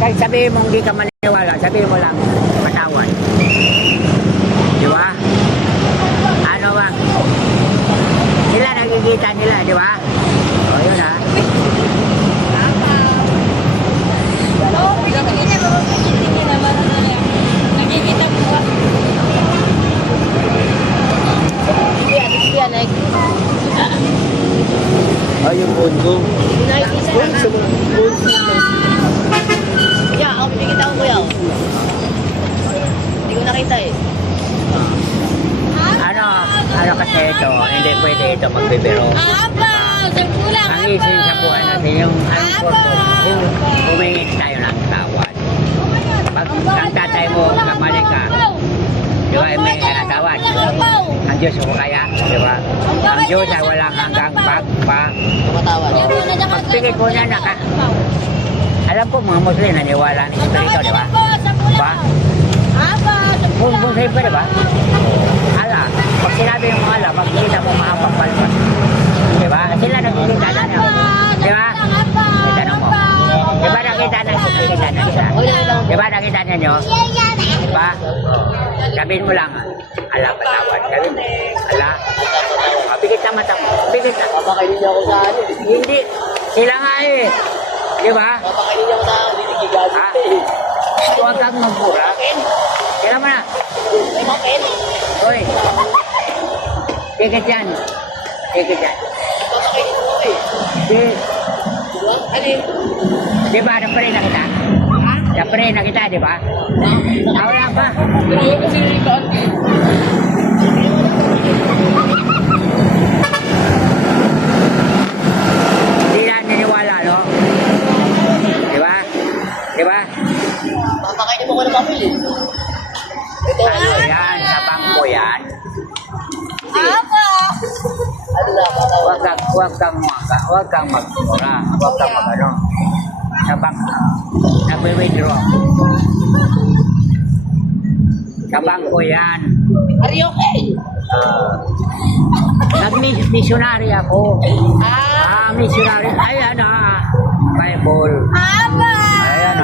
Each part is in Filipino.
Kahit sabihin mo hindi ka maniwala, sabihin mo lang, patawad. Di ba? Ano ba? Sila nakikita nila, di ba? O, yun ha. Nakikita mo ba? Ay, yung phone ko. Yeah, ako pinikita ko kuya. Hindi ko nakita eh. Ano kasi ito, hindi pwede ito magbibiro. Ang isin sa buhay natin, yung humingi tayo ng tawad. Pag ang tatay mo, kamali ka, di ba, may tawad. Ang Diyos mo kaya, di ba? Ang Diyos ay walang hanggang Tumatawad. pagpigit mo na alam ko mga Muslim naniwala ng Espiritu, di ba? Diba? Muslim pa, di ba? Ala, pag sinabi yung ala, magkita mo makapagpalpas. Di ba? Sila nagkikita na niya. Di ba? Itanong mo. Di ba nakita na sila? Di ba nakita na nyo? Di ba? Sabihin mo lang, ala, patawad. Sabihin mo, ala, mapigit na mata mo. Pigit na. Papakainin niya ako sa ano. Hindi. Sila nga eh. Di ba? Papakainin niya ako sa ano. Hindi nagigalit eh. Huwag kang magpura. Kailan mo na. Uy. Ticket yan. Ticket yan. Papakainin mo eh. Di. Alin? Di ba? Napre na kita. Napre na kita, di ba? Wala pa. Pero kasi ito. Hindi na niniwala, no? Di ba? Di ba? Papakainin mo ko ng papel eh. Ito. Ano yan? Sa bangko yan. Ano na? Huwag kang magmura. Huwag kang magano. Sa bangko. Nagwi-withdraw. Sa bangko yan. Are you okay? Nag-missionary ako. Missionary. Ayan Bible. Ayan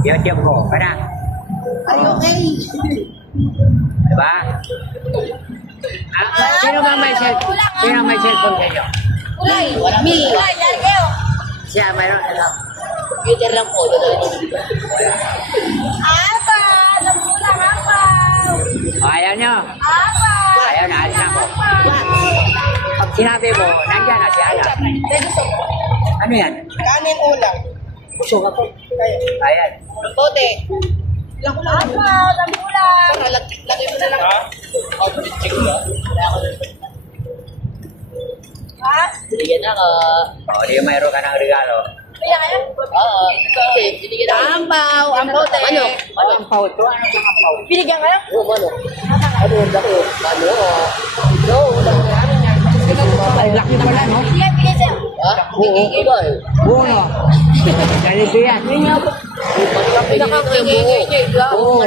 YouTube ko. Kana? Are you okay? Diba? Sino ba may cellphone? Sino may cellphone kayo? Me. Siya, mayroon. Computer lang po. Ayaw nyo. Ayaw na, alis na ako. Pag sinabi mo, nandiyan na si Ala. Ano yan? Kanin ulang. Busog ako. Ayan. Bote. Ilang ko lang. Lagay mo na lang. Check mo. Binigyan na ka. O, di mayroon ka ng regalo. Oo. Okay, binigyan na. Ampaw. Ampaw te. Ano? Ang pau to? Ano yung ang pau? Binigyan ka lang? Oo, ano? Ano yung laki? Ano? No, Ay, laki pala, no? Ha? Oo, iba eh. Oo, no? Galito yan. Oo.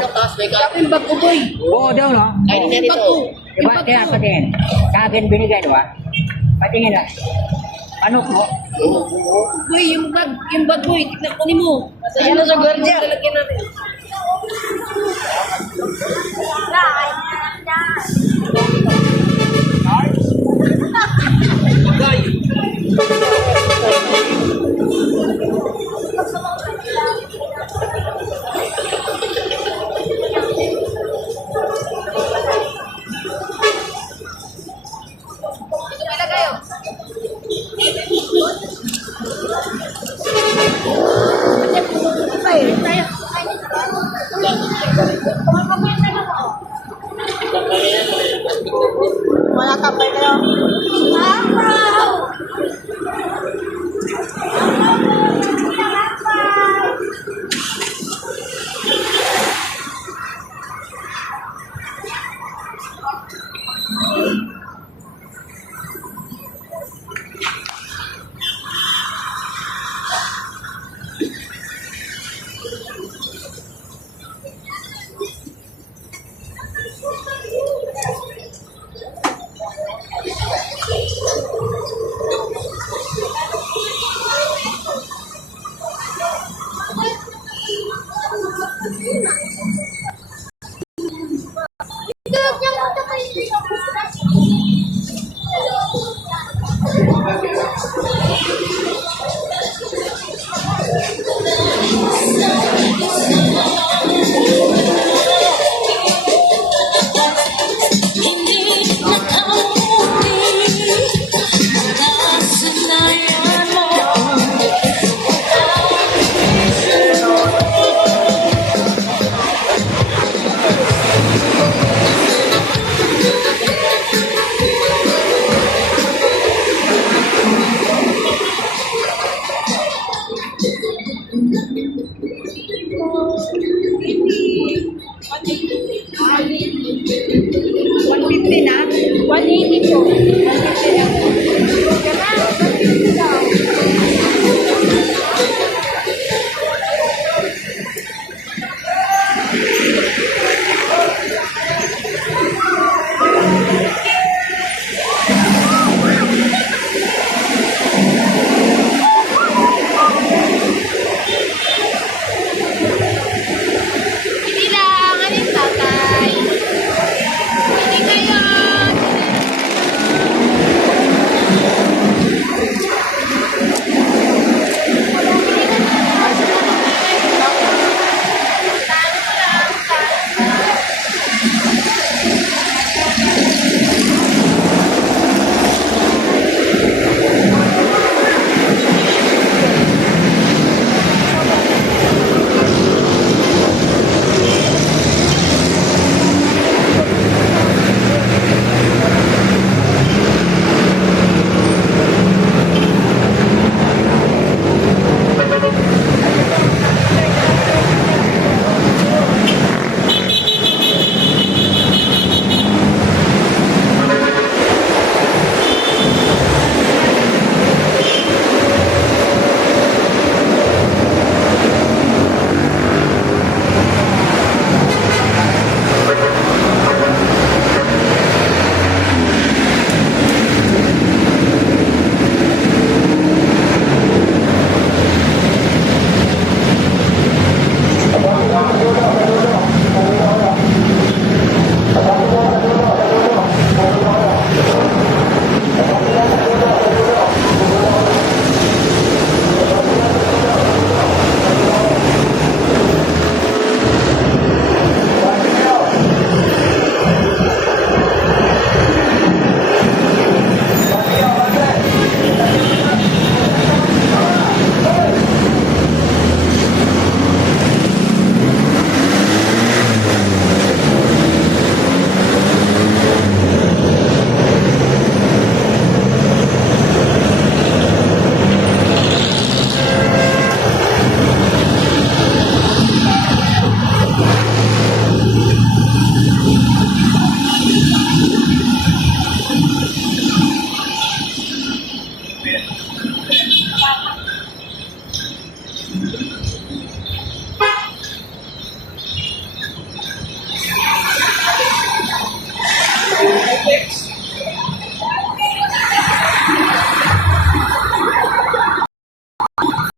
Kapin bag ko, boy. Oo daw, no? Kainin na rito. Diba, kaya patingin. Sa akin binigay, diba? Patingin na. Ano po? Boy, yung bag, boy. Tignan ko ni mo. Ayan na sa gwardiya. Lalagyan natin.